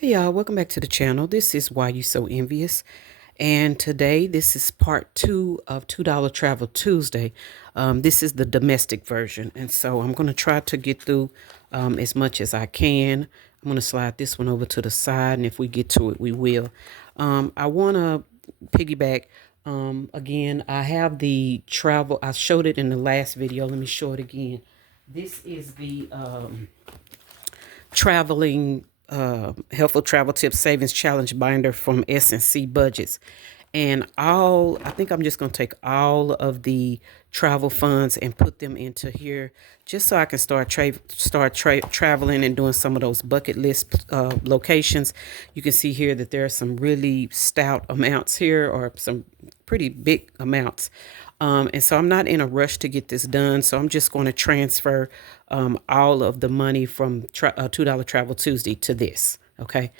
Hey y'all, welcome back to the channel. This is Why You So Envious. And today, this is part 2 of $2 Travel Tuesday. This is the domestic version. And so I'm going to try to get through as much as I can. I'm going to slide this one over to the side. And if we get to it, we will. I want to piggyback. Again, I have the travel. I showed it in the last video. Let me show it again. This is the traveling helpful travel tips savings challenge binder from S&C budgets. And I think I'm just going to take all of the travel funds and put them into here just so I can start traveling and doing some of those bucket list locations. You can see here that there are some really stout amounts here, or some pretty big amounts. And so I'm not in a rush to get this done. So I'm just going to transfer all of the money from $2 Travel Tuesday to this. Okay.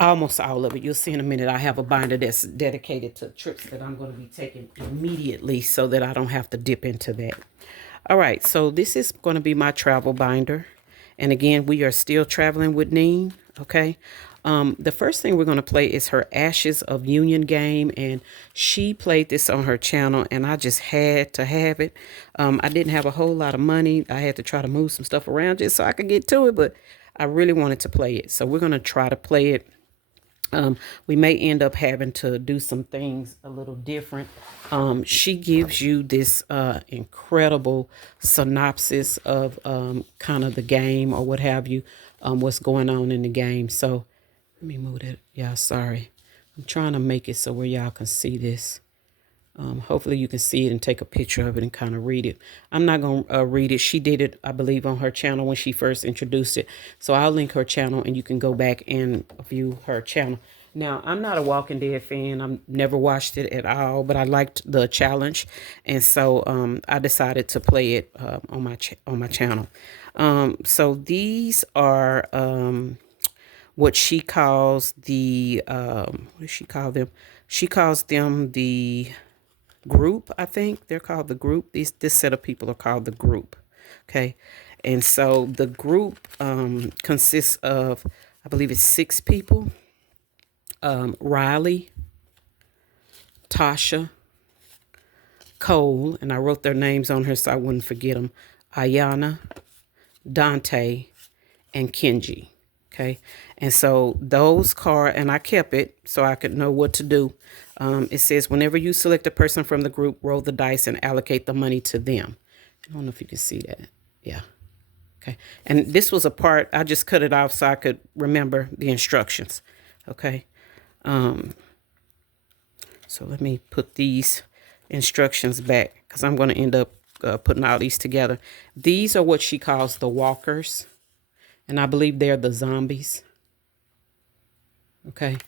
Almost all of it. You'll see in a minute. I have a binder that's dedicated to trips that I'm going to be taking immediately so that I don't have to dip into that. All right. So this is going to be my travel binder. And again, we are still traveling with Nien. Okay. The first thing we're going to play is her Ashes of Union game, and she played this on her channel, and I just had to have it. I didn't have a whole lot of money. I had to try to move some stuff around just so I could get to it, but I really wanted to play it. So we're going to try to play it. We may end up having to do some things a little different. She gives you this incredible synopsis of kind of the game or what have you, what's going on in the game. So let me move that. Yeah, sorry. I'm trying to make it so where y'all can see this. Hopefully you can see it and take a picture of it and kind of read it. I'm not going to read it. She did it, I believe, on her channel when she first introduced it. So I'll link her channel and you can go back and view her channel. Now, I'm not a Walking Dead fan. I've never watched it at all, but I liked the challenge. And so I decided to play it on my channel. So these are what she calls the, what does she call them? She calls them the group. I think they're called the group. This set of people are called the group. Okay. And so the group consists of, I believe it's 6 people. Riley, Tasha, Cole, and I wrote their names on her so I wouldn't forget them. Ayana, Dante, and Kenji. Okay. And so those cards, and I kept it so I could know what to do. It says, whenever you select a person from the group, roll the dice and allocate the money to them. I don't know if you can see that. Yeah. Okay. And this was a part, I just cut it off so I could remember the instructions. Okay. So let me put these instructions back because I'm going to end up putting all these together. These are what she calls the walkers. And I believe they're the zombies. Okay.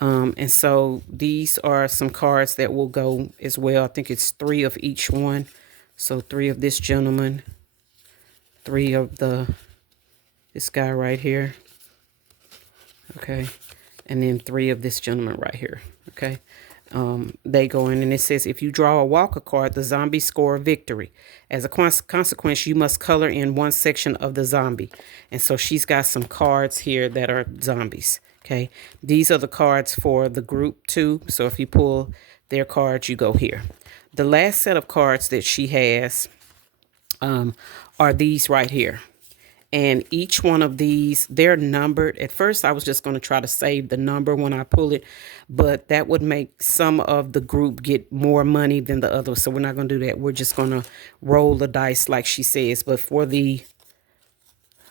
And so these are some cards that will go as well. I think it's 3 of each one. So 3 of this gentleman, 3 of this guy right here. Okay. And then 3 of this gentleman right here. Okay. They go in and it says, if you draw a walker card, the zombie score a victory. As a consequence, you must color in one section of the zombie. And so she's got some cards here that are zombies. Okay. These are the cards for the group too. So if you pull their cards, you go here. The last set of cards that she has are these right here. And each one of these, they're numbered. At first, I was just going to try to save the number when I pull it, but that would make some of the group get more money than the others. So we're not going to do that. We're just going to roll the dice like she says. But for the,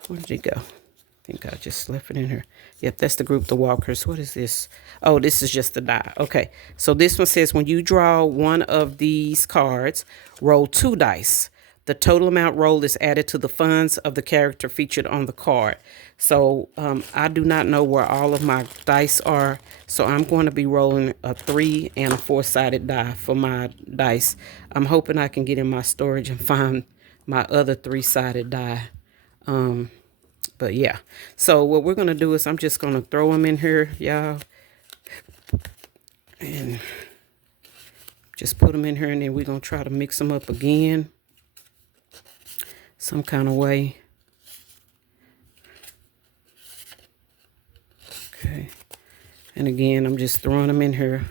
where did it go? I think I just left it in here. Yep, that's the group, the walkers. What is this? Oh, this is just the die. Okay, so this one says when you draw one of these cards, roll 2 dice. The total amount rolled is added to the funds of the character featured on the card. So I do not know where all of my dice are. So I'm going to be rolling a 3 and a 4-sided die for my dice. I'm hoping I can get in my storage and find my other 3-sided die. But yeah. So what we're going to do is I'm just going to throw them in here, y'all. And just put them in here, and then we're going to try to mix them up again some kind of way. And again, I'm just throwing them in here.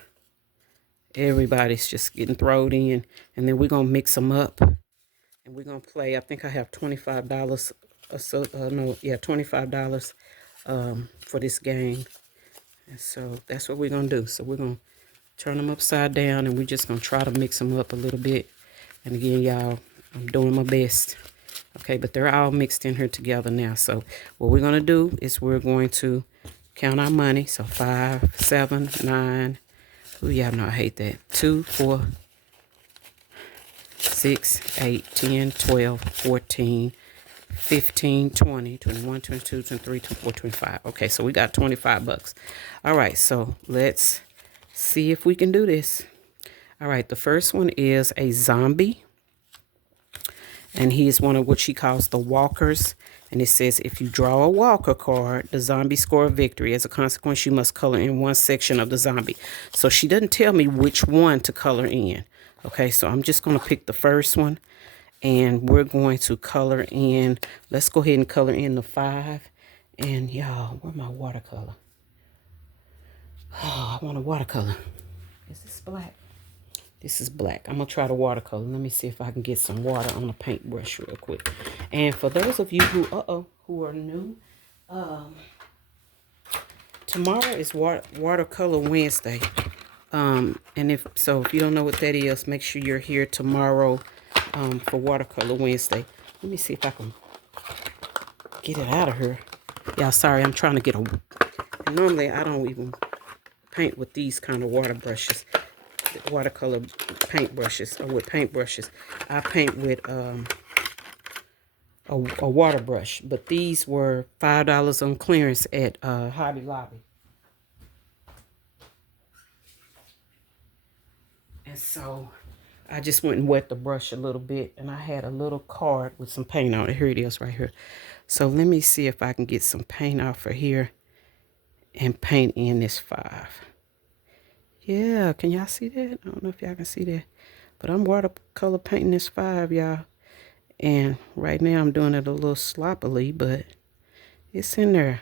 Everybody's just getting thrown in. And then we're going to mix them up. And we're going to play. I think I have $25. $25 for this game. And so that's what we're going to do. So we're going to turn them upside down. And we're just going to try to mix them up a little bit. And again, y'all, I'm doing my best. Okay, but they're all mixed in here together now. So what we're going to do is we're going to count our money. So 5, 7, 9. Ooh, y'all know I hate that. 2, 4, 6, 8, 10, 12, 14, 15, 20, 21, 22, 23, 24, 25. Okay, so we got $25. All right, so let's see if we can do this. All right, the first one is a zombie. And he is one of what she calls the walkers. And it says, if you draw a walker card, the zombie score a victory. As a consequence, you must color in one section of the zombie. So she doesn't tell me which one to color in. Okay, so I'm just going to pick the first one. And we're going to color in. Let's go ahead and color in the 5. And y'all, where's my watercolor? Oh, I want a watercolor. Is this black? This is black. I'm going to try the watercolor. Let me see if I can get some water on a paintbrush real quick. And for those of you who are new, tomorrow is Watercolor Wednesday. And if you don't know what that is, make sure you're here tomorrow for Watercolor Wednesday. Let me see if I can get it out of here. Yeah, sorry, I'm trying to get and normally I don't even paint with these kind of watercolor paintbrushes, or with paintbrushes. I paint with a water brush, but these were $5 on clearance at Hobby Lobby. And so I just went and wet the brush a little bit, and I had a little card with some paint on it. Here it is right here. So let me see if I can get some paint off of here and paint in this 5. Yeah, can y'all see that? I don't know if y'all can see that. But I'm watercolor painting this 5, y'all. And right now I'm doing it a little sloppily, but it's in there.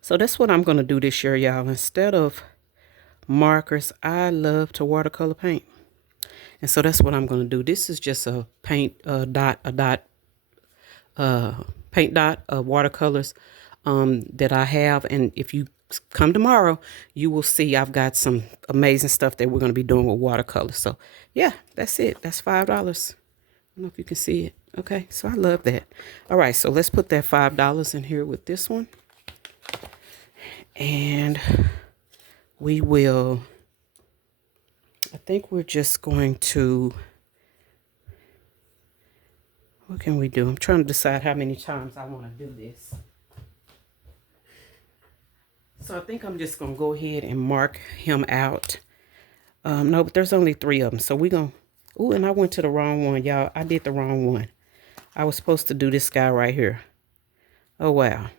So that's what I'm going to do this year, y'all. Instead of markers, I love to watercolor paint. And so that's what I'm going to do. This is just a paint paint dot of watercolors that I have. And if you come tomorrow, you will see I've got some amazing stuff that we're going to be doing with watercolors. So yeah, that's it. That's $5. I don't know if you can see it. Okay, so I love that. All right, so let's put that $5 in here with this one. And we will, I think we're just going to, what can we do? I'm trying to decide how many times I want to do this. So I think I'm just going to go ahead and mark him out. No, but there's only 3 of them. So we're going to, ooh, and I went to the wrong one, y'all. I did the wrong one. I was supposed to do this guy right here. Oh, wow.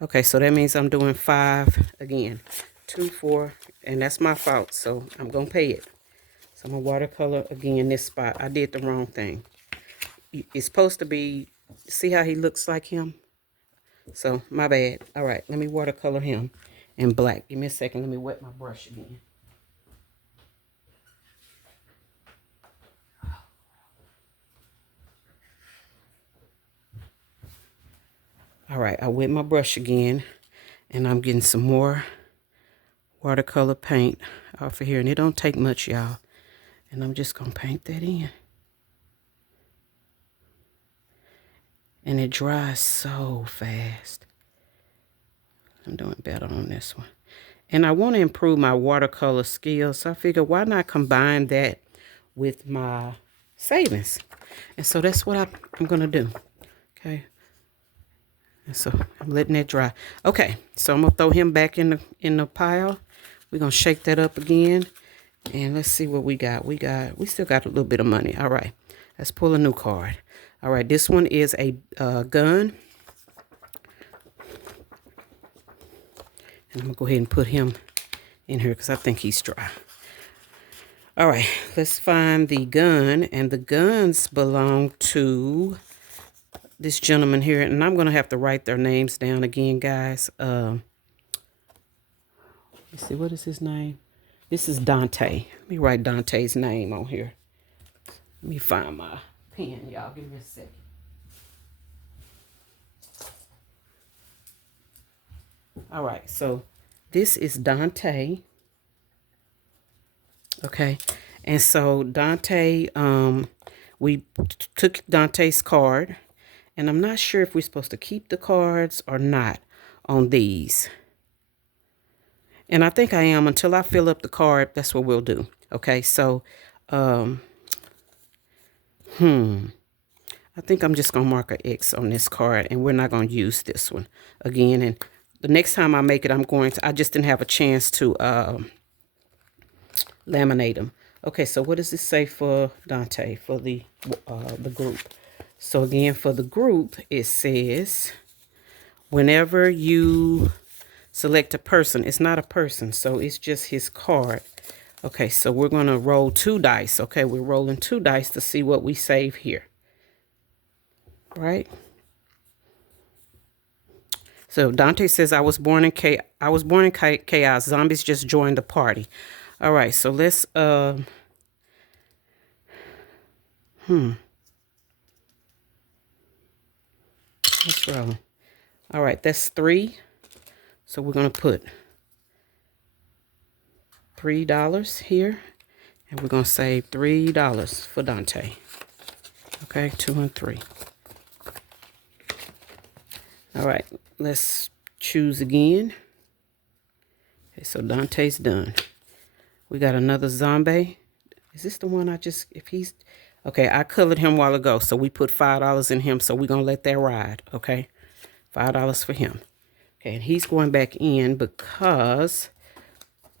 Okay, so that means I'm doing 5 again. 2, 4, and that's my fault. So I'm going to pay it. So I'm going to watercolor again this spot. I did the wrong thing. It's supposed to be, see how he looks like him? So, my bad. All right, let me watercolor him in black. Give me a second. Let me wet my brush again. All right, I wet my brush again, and I'm getting some more watercolor paint off of here. And it don't take much, y'all. And I'm just going to paint that in. And it dries so fast. I'm doing better on this one. And I want to improve my watercolor skills. So I figure, why not combine that with my savings? And so that's what I'm going to do. Okay. And so I'm letting that dry. Okay. So I'm going to throw him back in the pile. We're going to shake that up again. And let's see what we got. We still got a little bit of money. All right. Let's pull a new card. All right. This one is a gun. And I'm going to go ahead and put him in here because I think he's dry. All right, let's find the gun. And the guns belong to this gentleman here. And I'm going to have to write their names down again, guys. Let's see, what is his name? This is Dante. Let me write Dante's name on here. Let me find my pen, y'all. Give me a second. All right, so this is Dante. Okay, and so Dante, we took Dante's card, and I'm not sure if we're supposed to keep the cards or not on these. And I think I am until I fill up the card. That's what we'll do. Okay, so, I think I'm just going to mark an X on this card, and we're not going to use this one again. And the next time I make it, I just didn't have a chance to laminate them. Okay, so what does this say for Dante, for the group? So again, for the group, it says, whenever you select a person, it's not a person, so it's just his card. Okay, so we're going to roll 2 dice. Okay, we're rolling 2 dice to see what we save here. Right? So Dante says, I was born in chaos. Zombies just joined the party. All right, so let's let's roll. All right, that's 3. So we're going to put $3 here, and we're going to save $3 for Dante. Okay, 2 and 3. All right, let's choose again. Okay, so Dante's done. We got another zombie. Is this the one okay, I colored him a while ago, so we put $5 in him, so we're going to let that ride, okay? $5 for him. Okay, and he's going back in because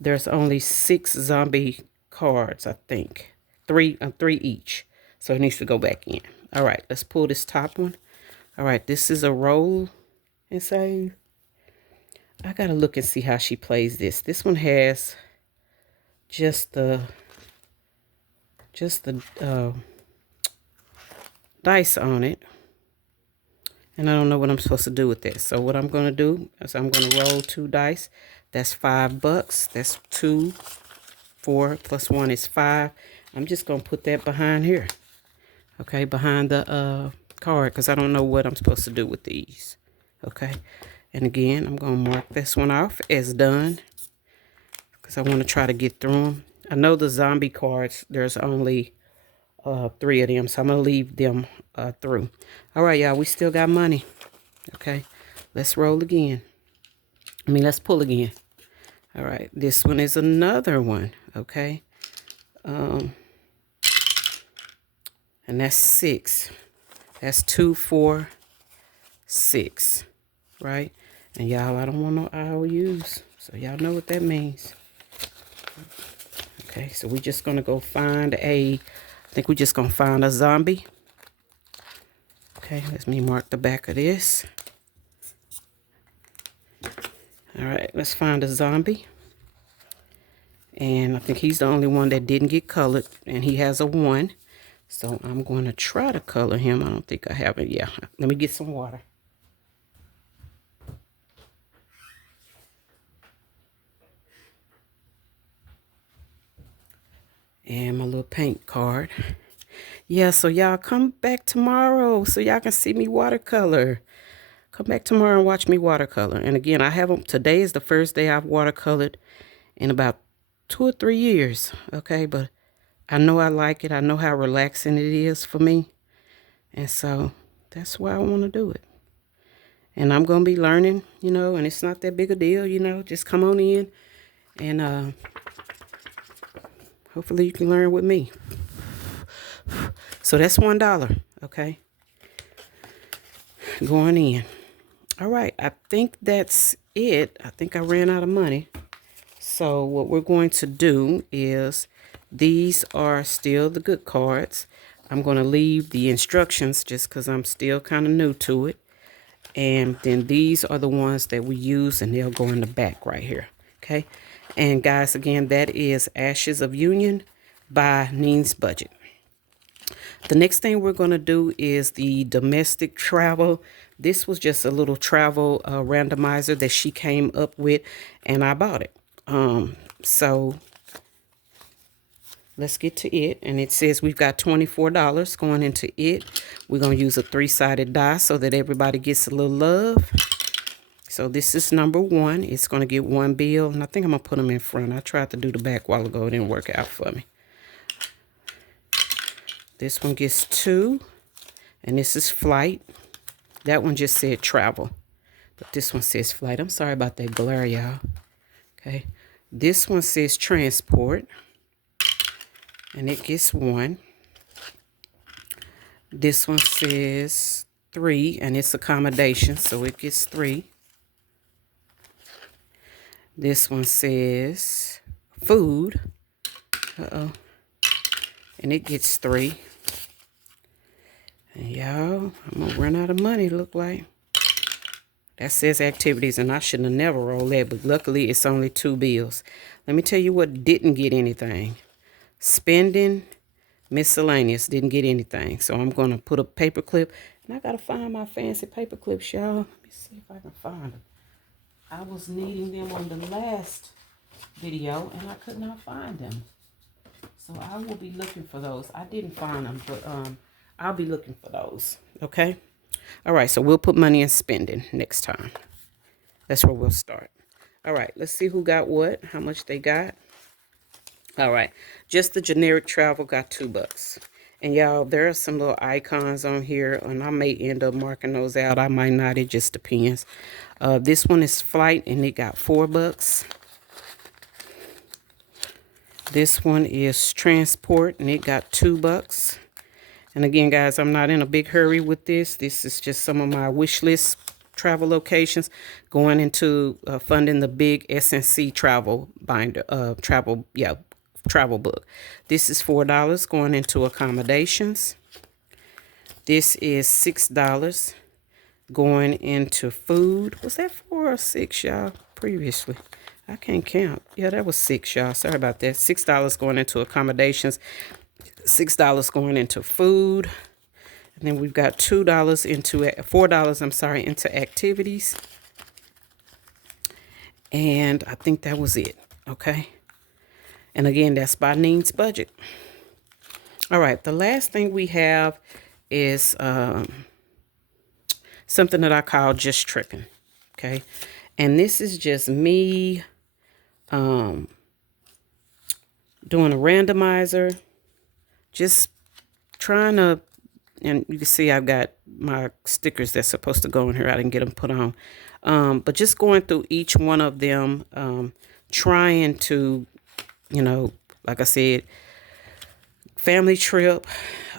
there's only 6 zombie cards, I think. 3 each. So he needs to go back in. All right, let's pull this top one. All right, this is a roll and save. I got to look and see how she plays this. This one has just the dice on it. And I don't know what I'm supposed to do with this. So what I'm going to do is I'm going to roll 2 dice. That's $5. That's 2, 4 plus 1 is 5. I'm just going to put that behind here. Okay, behind the card, because I don't know what I'm supposed to do with these. Okay, and again, I'm going to mark this one off as done, because I want to try to get through them. I know the zombie cards, there's only 3 of them, so I'm going to leave them through. All right, y'all, we still got money. Okay, let's roll again. Let's pull again. All right, this one is another one, okay? And that's 6. That's 2, 4, 6, right? And y'all, I don't want no IOUs, so y'all know what that means. Okay, so we're just going to go find I think we're just going to find a zombie. Okay, let me mark the back of this. All right, let's find a zombie. And I think he's the only one that didn't get colored, and he has a 1. So I'm going to try to color him. I don't think I have it. Yeah, let me get some water. And my little paint card. Yeah, so y'all come back tomorrow so y'all can see me watercolor. Come back tomorrow and watch me watercolor. And again, I haven't, today is the first day I've watercolored in about 2 or 3 years. Okay, but I know I like it. I know how relaxing it is for me. And so that's why I want to do it. And I'm going to be learning, and it's not that big a deal, just come on in and hopefully you can learn with me. So that's $1, okay? Going in. All right, I think that's it. I think I ran out of money. So what we're going to do is, these are still the good cards. I'm going to leave the instructions just because I'm still kind of new to it. And then these are the ones that we use, and they'll go in the back right here. Okay. And guys, again, that is Ashes of Union by Nien's Budget. The next thing we're going to do is the domestic travel. This was just a little travel randomizer that she came up with, and I bought it. So let's get to it. And it says we've got $24 going into it. We're going to use a 3-sided die so that everybody gets a little love. So this is number 1. It's going to get 1 bill. And I think I'm going to put them in front. I tried to do the back a while ago. It didn't work out for me. This one gets 2. And this is flight. That one just said travel. But this one says flight. I'm sorry about that glare, y'all. Okay. This one says transport. And it gets 1. This one says 3. And it's accommodation. So it gets 3. This one says food. Uh-oh. And it gets 3. And y'all, I'm going to run out of money, look like. That says activities, and I shouldn't have never rolled that, but luckily it's only 2 bills. Let me tell you what didn't get anything. Spending, miscellaneous, didn't get anything. So I'm going to put a paper clip, and I got to find my fancy paper clips, y'all. Let me see if I can find them. I was needing them on the last video, and I could not find them. So I will be looking for those. I didn't find them, but I'll be looking for those, okay? All right, so we'll put money in spending next time. That's where we'll start. All right, let's see who got what, how much they got. All right, just the generic travel got $2. And y'all, there are some little icons on here, and I may end up marking those out. I might not, it just depends. This one is flight, and it got $4. This one is transport, and it got $2. And again, guys, I'm not in a big hurry with this. This is just some of my wish list travel locations going into funding the big S&C travel binder, travel book. This is $4 going into accommodations. This is $6 going into food. Was that 4 or 6, y'all, previously? I can't count. Yeah, that was 6, y'all. Sorry about that. $6 going into accommodations. $6 going into food. And then we've got $4, into activities. And I think that was it. Okay. And again, that's by Nien's budget. All right. The last thing we have is something that I call just tripping. Okay. And this is just me doing a randomizer. Just trying to, and you can see I've got my stickers that's supposed to go in here. I didn't get them put on. But just going through each one of them, trying to, you know, like I said, family trip.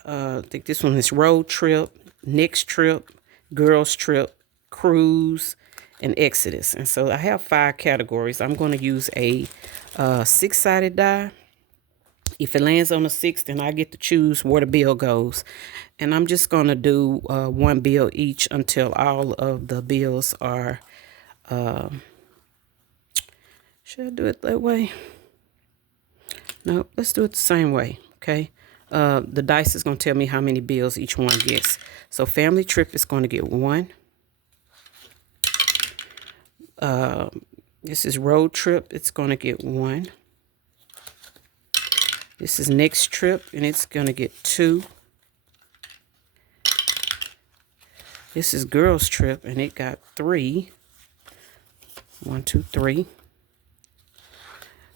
I think this one is road trip, next trip, girls trip, cruise, and Exodus. And so I have 5 categories. I'm going to use a 6-sided die. If it lands on a 6, then I get to choose where the bill goes. And I'm just going to do 1 bill each until all of the bills are, should I do it that way? No, let's do it the same way, okay? The dice is going to tell me how many bills each one gets. So family trip is going to get 1. This is road trip. It's going to get 1. This is next trip, and it's going to get 2. This is girls trip, and it got 3. 1, 2, 3.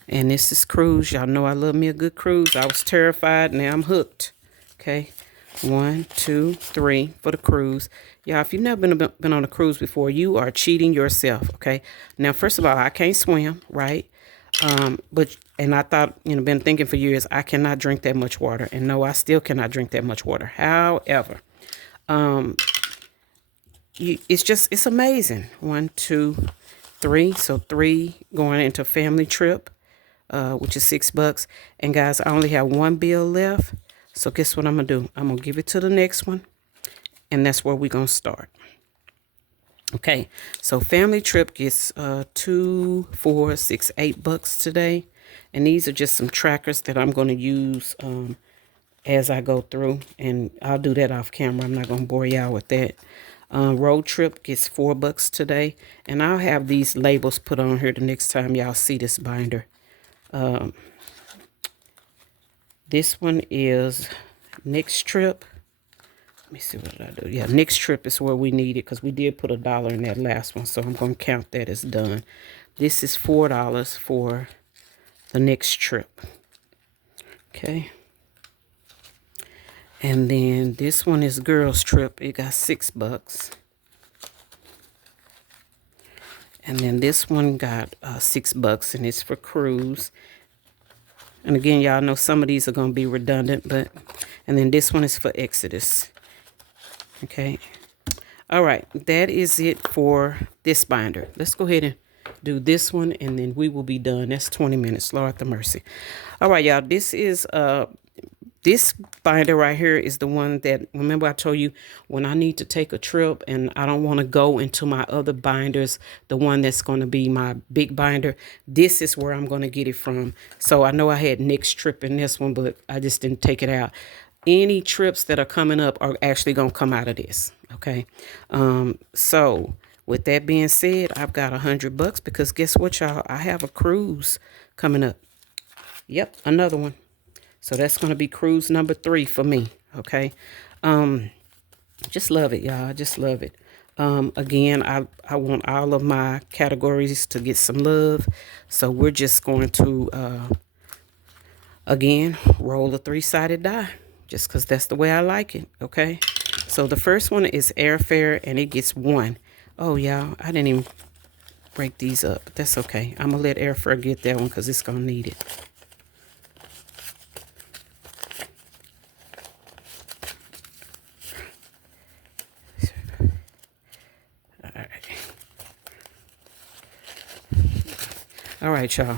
And this is cruise. Y'all know I love me a good cruise. I was terrified. Now I'm hooked. Okay. 1, 2, 3 for the cruise. Y'all, if you've never been on a cruise before, you are cheating yourself. Okay. Now, first of all, I can't swim, right? And I thought, you know, been thinking for years, I cannot drink that much water. And no, I still cannot drink that much water. However, it's amazing. 1, 2, 3. So 3 going into family trip, which is $6. And guys, I only have 1 bill left. So guess what I'm going to do? I'm going to give it to the next one. And that's where we're going to start. Okay, so family trip gets $2, $4, $6, $8 today. And these are just some trackers that I'm going to use as I go through. And I'll do that off camera. I'm not going to bore y'all with that. Road trip gets $4 today. And I'll have these labels put on here the next time y'all see this binder. This one is next trip. Let me see what I do. Yeah, next trip is where we need it because we did put $1 in that last one. So I'm going to count that as done. This is $4 for the next trip. Okay. And then this one is girls trip. It got $6. And then this one got $6 and it's for cruise. And again, y'all know some of these are going to be redundant, but, and then this one is for Exodus. Okay. All right. That is it for this binder. Let's go ahead and do this one and then we will be done. That's 20 minutes. Lord the mercy. All right, y'all. This is, this binder right here is the one that, remember I told you when I need to take a trip and I don't want to go into my other binders, the one that's going to be my big binder, this is where I'm going to get it from. So I know I had next trip in this one, but I just didn't take it out. Any trips that are coming up are actually going to come out of this. Okay. So with that being said, I've got $100 because guess what, y'all? I have a cruise coming up. Yep. Another one. So that's going to be cruise number 3 for me. Okay. Just love it, y'all. Just love it. Again, I want all of my categories to get some love. So we're just going to, again, roll a 3-sided die just because that's the way I like it. Okay. So the first one is airfare and it gets 1. Oh, y'all, I didn't even break these up. That's okay. I'm going to let airfare get that one because it's going to need it. All right, y'all.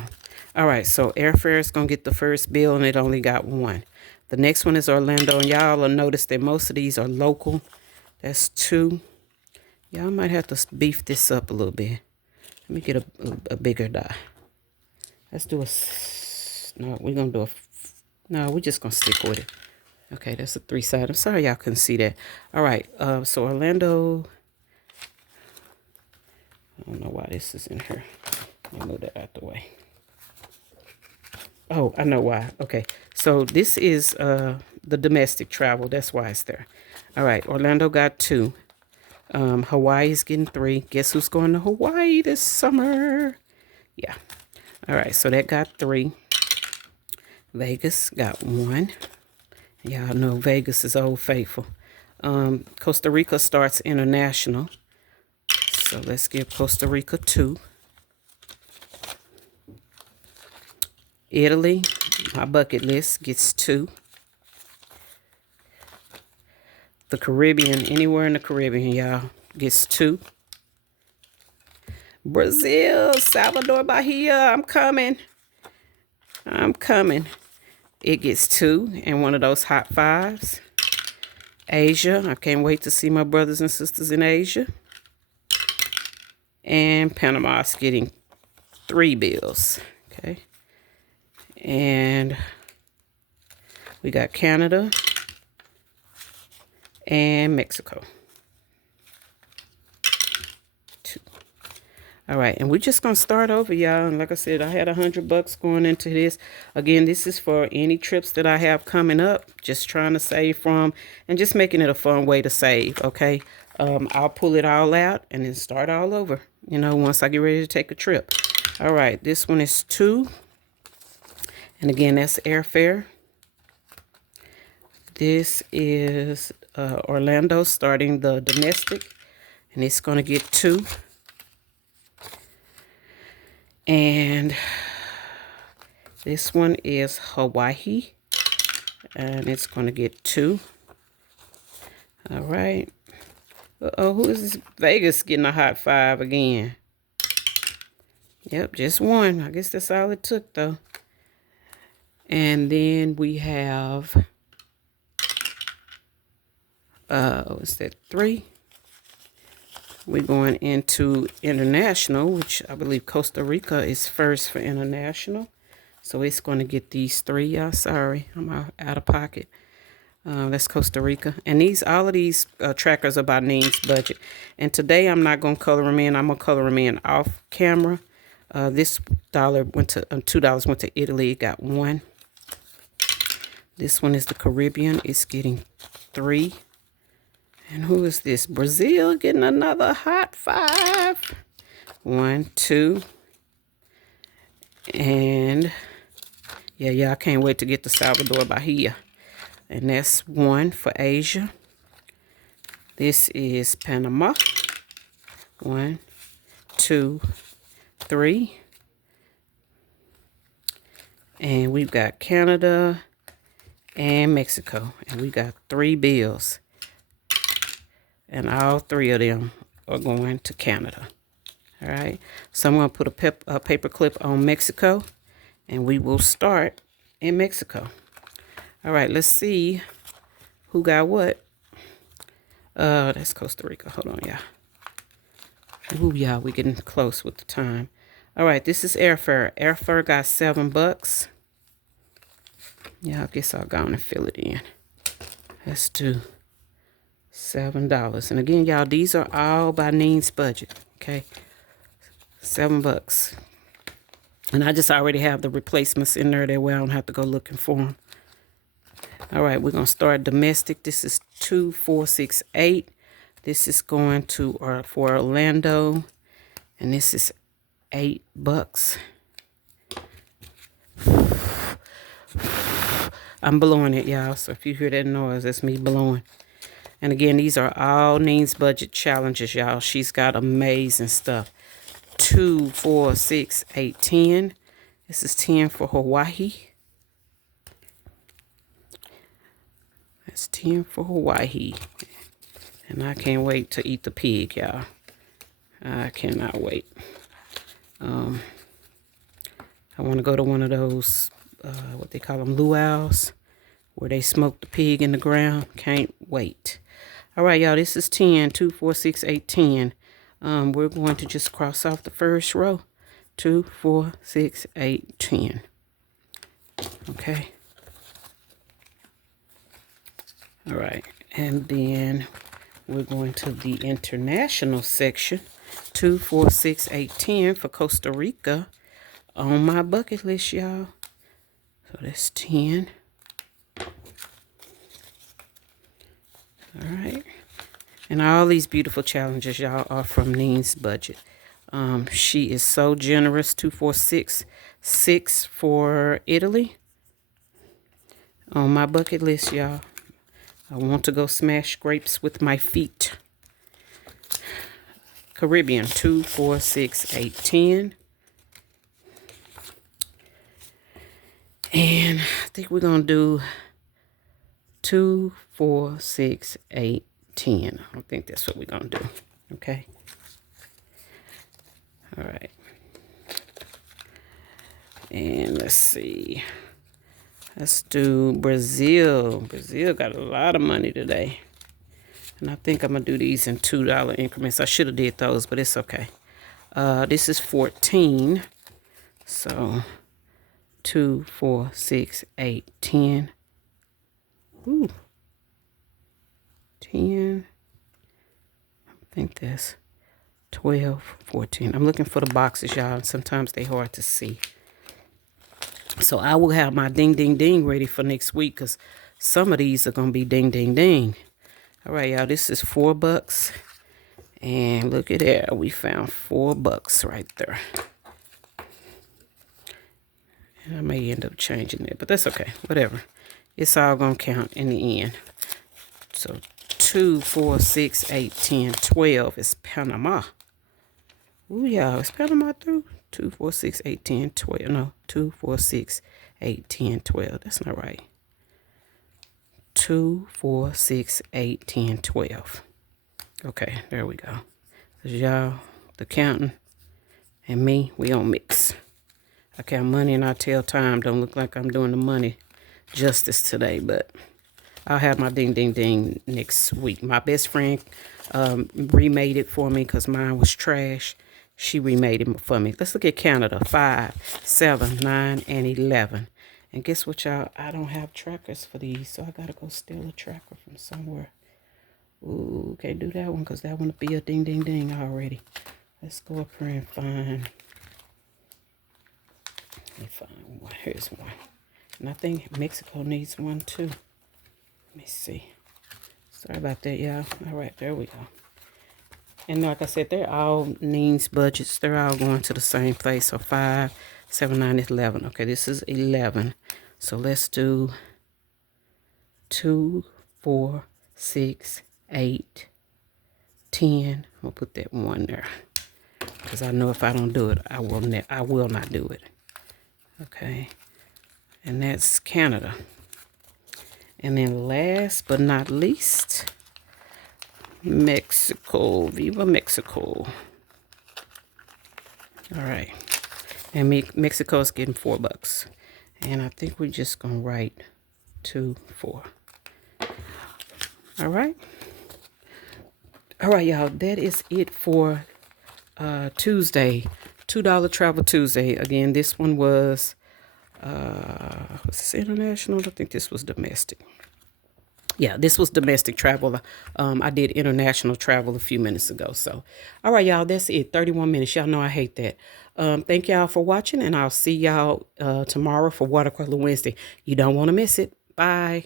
All right, so airfare is going to get the first bill, and it only got 1. The next one is Orlando, and y'all will notice that most of these are local. That's 2. Y'all might have to beef this up a little bit. Let me get a bigger die. Let's do a... No, we're going to do a... No, we're just going to stick with it. Okay, that's a 3-sided. I'm sorry y'all couldn't see that. All right, so Orlando... I don't know why this is in here. Let me move that out the way. Oh, I know why. Okay. So this is the domestic travel. That's why it's there. All right. Orlando got 2. Hawaii is getting 3. Guess who's going to Hawaii this summer? Yeah. All right. So that got 3. Vegas got 1. Y'all know Vegas is Old Faithful. Costa Rica starts international. So let's give Costa Rica 2. Italy, my bucket list, gets 2. The Caribbean, anywhere in the Caribbean, y'all, gets 2. Brazil, Salvador Bahia, I'm coming. I'm coming. It gets 2 and one of those hot 5s. Asia, I can't wait to see my brothers and sisters in Asia. And Panama's getting 3 bills. Okay. And we got Canada and Mexico. 2. All right, and we're just gonna start over, y'all. And like I said, I had $100 going into this. Again, this is for any trips that I have coming up. Just trying to save from, and just making it a fun way to save. Okay, I'll pull it all out and then start all over. You know, once I get ready to take a trip. All right, this one is 2. And again, that's airfare. This is Orlando starting the domestic. And it's going to get 2. And this one is Hawaii. And it's going to get 2. All right. Uh-oh, who is this? Vegas getting a hot 5 again. Yep, just 1. I guess that's all it took, though. And then we have, what's that, 3? We're going into international, which I believe Costa Rica is first for international. So it's going to get these 3, y'all. Sorry, I'm out of pocket. That's Costa Rica. And all of these trackers are by Nien's budget. And today I'm not going to color them in. I'm going to color them in off camera. This $2 went to Italy. It got 1. This one is the Caribbean. It's getting 3. And who is this? Brazil getting another hot 5. 1, 2. And yeah, I can't wait to get to Salvador Bahia. And that's 1 for Asia. This is Panama. 1, 2, 3. And we've got Canada and Mexico. And we got 3 bills. And all 3 of them are going to Canada. All right. So I'm going to put a paper clip on Mexico. And we will start in Mexico. All right, let's see who got what. That's Costa Rica. Hold on, y'all. Ooh, y'all, we're getting close with the time. All right, this is airfare. Airfare got $7. Yeah, I guess I'll go on and fill it in. Let's do $7. And again, y'all, these are all by Nien's budget, okay? $7. And I just already have the replacements in there. That way I don't have to go looking for them. All right, we're going to start domestic. This is 2468. This is going to for Orlando. And this is $8. I'm blowing it, y'all. So if you hear that noise, that's me blowing. And again, these are all Nien's budget challenges, y'all. She's got amazing stuff. 2, 4, 6, 8, 10. This is 10 for Hawaii. That's 10 for Hawaii. And I can't wait to eat the pig, y'all. I cannot wait. I want to go to one of those, what they call them, luau's, where they smoke the pig in the ground. Can't wait. All right, y'all, this is 10, 2, 4, 6, 8, 10. We're going to just cross off the first row. 2, 4, 6, 8, 10. Okay. All right, and then we're going to the international section. 2, 4, 6, 8, 10 for Costa Rica on my bucket list, y'all. So that's 10. All right. And all these beautiful challenges, y'all, are from Nien's budget. She is so generous. 2, 4, 6, 6 for Italy on my bucket list, y'all. I want to go smash grapes with my feet. Caribbean, 2, 4, 6, 8, 10. And I think we're going to do 2, 4, 6, 8, 10. I think that's what we're going to do. Okay. All right. And let's see. Let's do Brazil. Brazil got a lot of money today. And I think I'm going to do these in $2 increments. I should have did those, but it's okay. This is 14. So 2, 4, 6, 8, 10. Ooh. 10. I think that's 12, 14. I'm looking for the boxes, y'all. And sometimes they're hard to see. So I will have my ding, ding, ding ready for next week because some of these are going to be ding, ding, ding. All right, y'all, this is $4. And look at that. We found $4 right there. And I may end up changing it, but that's okay. Whatever. It's all going to count in the end. So 2, 4, 6, 8, 10, 12 is Panama. Ooh, y'all, is Panama through? 2, 4, 6, 8, 10, 12. No, 2, 4, 6, 8, 10, 12. That's not right. 2, 4, 6, 8, 10, 12. Okay, there we go. Because y'all, the counting and me, we don't mix. I count money and I tell time. Don't look like I'm doing the money justice today, but I'll have my ding, ding, ding next week. My best friend remade it for me because mine was trash. She remade it for me. Let's look at Canada. 5, 7, 9, and 11. And guess what, y'all? I don't have trackers for these, so I gotta go steal a tracker from somewhere. Ooh, can't do that one because that one will be a ding, ding, ding already. Let's go up here and find. Let me find one. Here's one. And I think Mexico needs one too. Let me see. Sorry about that, y'all. All right, there we go. And like I said, they're all Nien's budgets. They're all going to the same place. So 5, 7, 9 is 11. Okay, this is 11. So let's do 2, 4, 6, 8, 10. I'll put that 1 there. Because I know if I don't do it, I will not do it. Okay. And that's Canada. And then last but not least, Mexico. Viva Mexico. All right. And Mexico is getting $4. And I think we're just going to write 2, 4. All right. All right, y'all. That is it for Tuesday. $2 Travel Tuesday. Again, this one was this international? I think this was domestic. Yeah, this was domestic travel. I did international travel a few minutes ago. So, all right, y'all, that's it. 31 minutes. Y'all know I hate that. Thank y'all for watching, and I'll see y'all tomorrow for Watercolor Wednesday. You don't want to miss it. Bye.